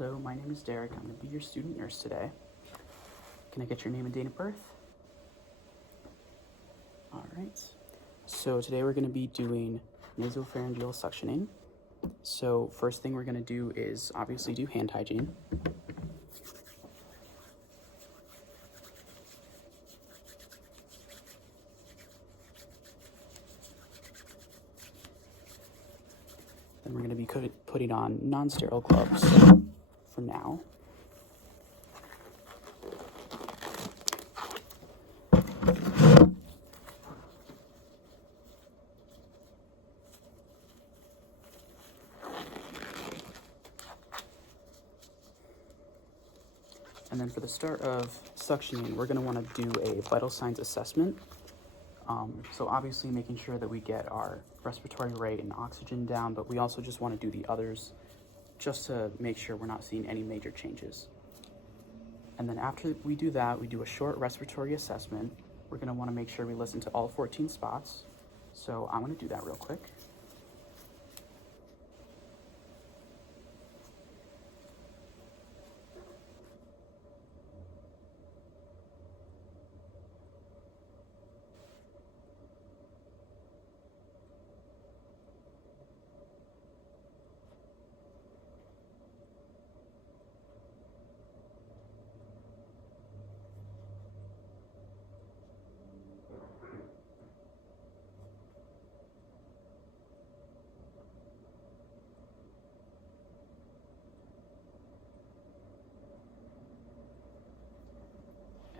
Hello, my name is Derek. I'm going to be your student nurse today. Can I get your name and date of birth? All right. So today we're going to be doing nasopharyngeal suctioning. So first thing we're going to do is obviously do hand hygiene. Then we're going to be putting on non-sterile gloves for now. And then for the start of suctioning, we're going to want to do a vital signs assessment. So obviously making sure that we get our respiratory rate and oxygen down, but we also just want to do the others just to make sure we're not seeing any major changes. And then after we do that, we do a short respiratory assessment. We're going to want to make sure we listen to all 14 spots. So I'm going to do that real quick.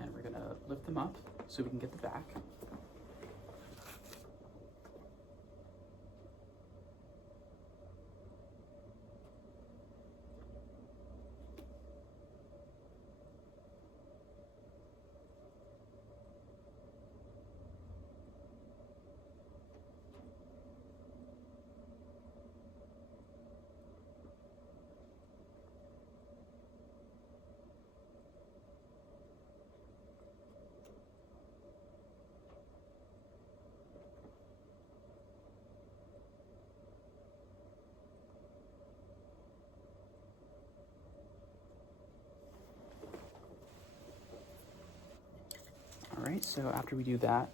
And we're gonna lift them up so we can get the back. All right, so after we do that,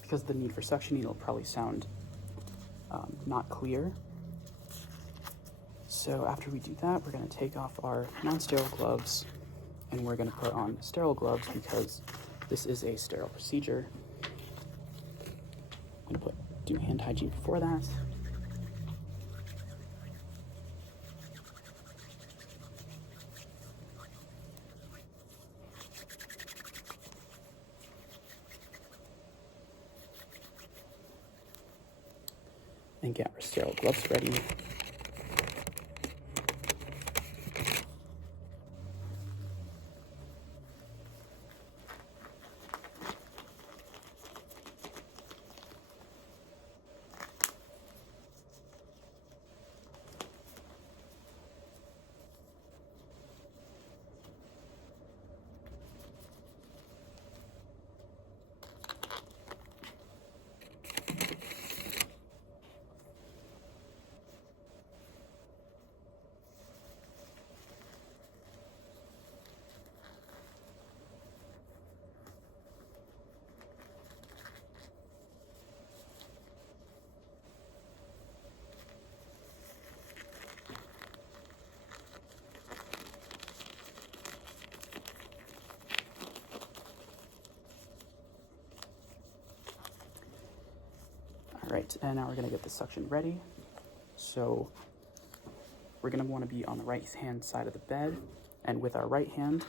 because of the need for suctioning, it'll probably sound not clear. So after we do that, we're gonna take off our non-sterile gloves and we're gonna put on sterile gloves because this is a sterile procedure. I'm gonna do hand hygiene before that. And get our sterile gloves ready. All right, and now we're gonna get the suction ready. So we're gonna wanna be on the right hand side of the bed, and with our right hand,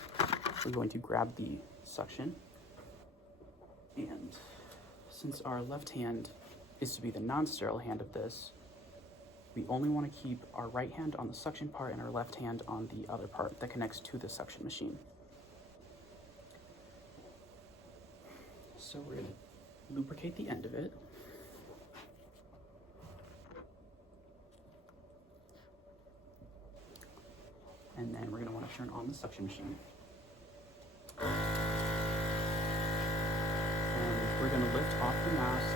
we're going to grab the suction. And since our left hand is to be the non-sterile hand of this, we only wanna keep our right hand on the suction part and our left hand on the other part that connects to the suction machine. So we're gonna lubricate the end of it. And then we're going to want to turn on the suction machine. And we're going to lift off the mask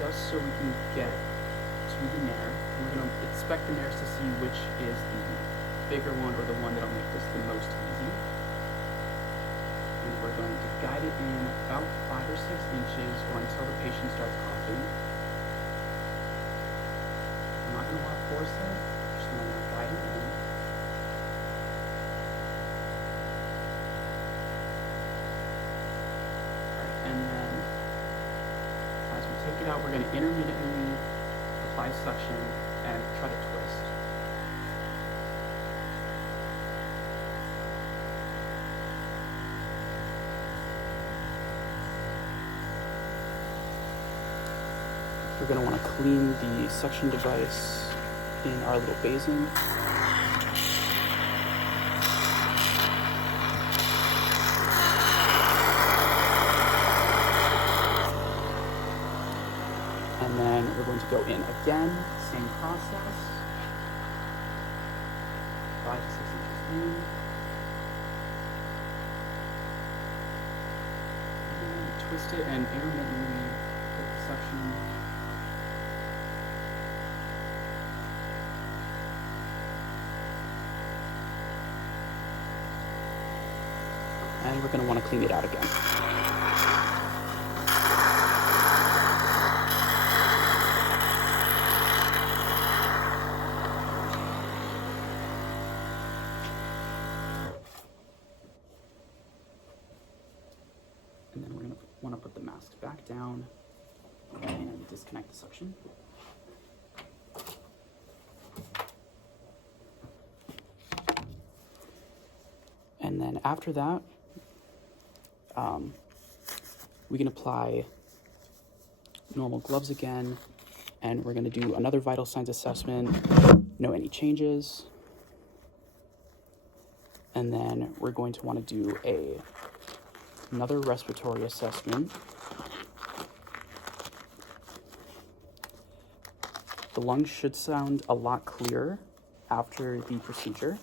just so we can get to the nair. And we're going to inspect the nairs to see which is the bigger one or the one that'll make this the most easy. And we're going to guide it in about 5 or 6 inches or until the patient starts coughing. I'm not going to want to force it, just going to guide it in. Alright, and then as we take it out, we're going to intermittently apply suction and try to twist. We're going to want to clean the suction device in our little basin. And then we're going to go in again, same process. 5 to 6 inches in. And then twist it and intermittently put the suction. And we're going to want to clean it out again. And then we're going to want to put the mask back down and disconnect the suction. And then after that, we can apply normal gloves again, and we're going to do another vital signs assessment, note any changes, and then we're going to want to do another respiratory assessment. The lungs should sound a lot clearer after the procedure,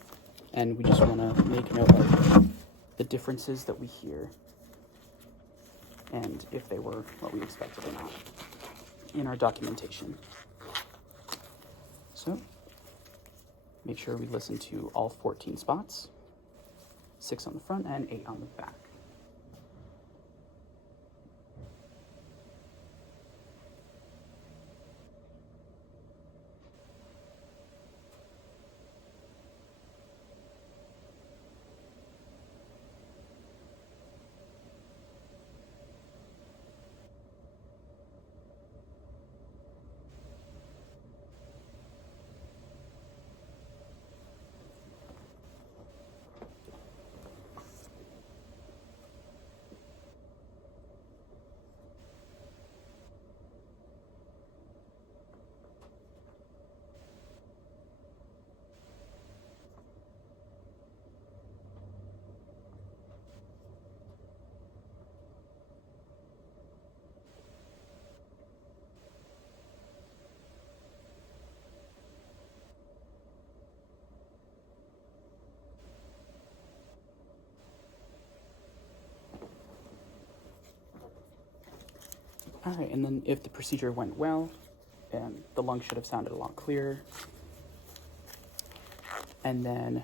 and we just want to make note of the differences that we hear and if they were what we expected or not in our documentation. So make sure we listen to all 14 spots, 6 on the front and 8 on the back. All right, and then if the procedure went well, the lung should have sounded a lot clearer. And then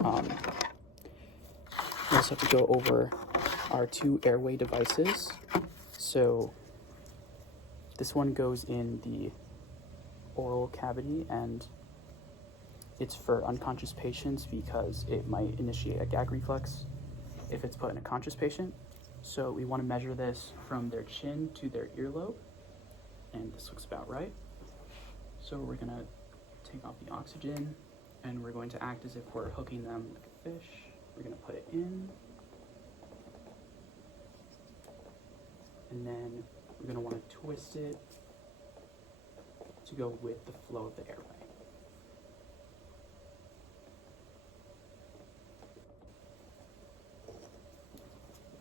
we also have to go over our 2 airway devices. So this one goes in the oral cavity, and it's for unconscious patients because it might initiate a gag reflex if it's put in a conscious patient. So we want to measure this from their chin to their earlobe, and this looks about right. So we're going to take off the oxygen, and we're going to act as if we're hooking them like a fish. We're going to put it in, and then we're going to want to twist it to go with the flow of the airway.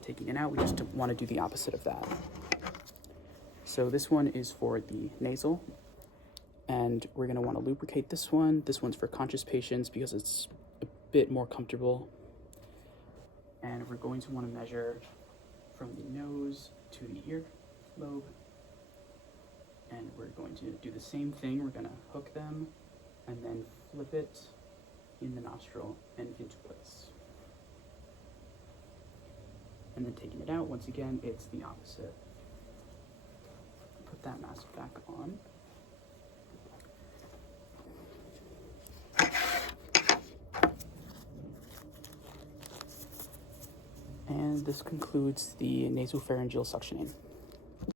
Taking it out, we just want to do the opposite of that. So this one is for the nasal, and we're going to want to lubricate this one. This one's for conscious patients because it's a bit more comfortable. And we're going to want to measure from the nose to the ear lobe. And we're going to do the same thing. We're going to hook them and then flip it in the nostril and into place. And then taking it out, once again, it's the opposite. Put that mask back on. And this concludes the nasopharyngeal suctioning.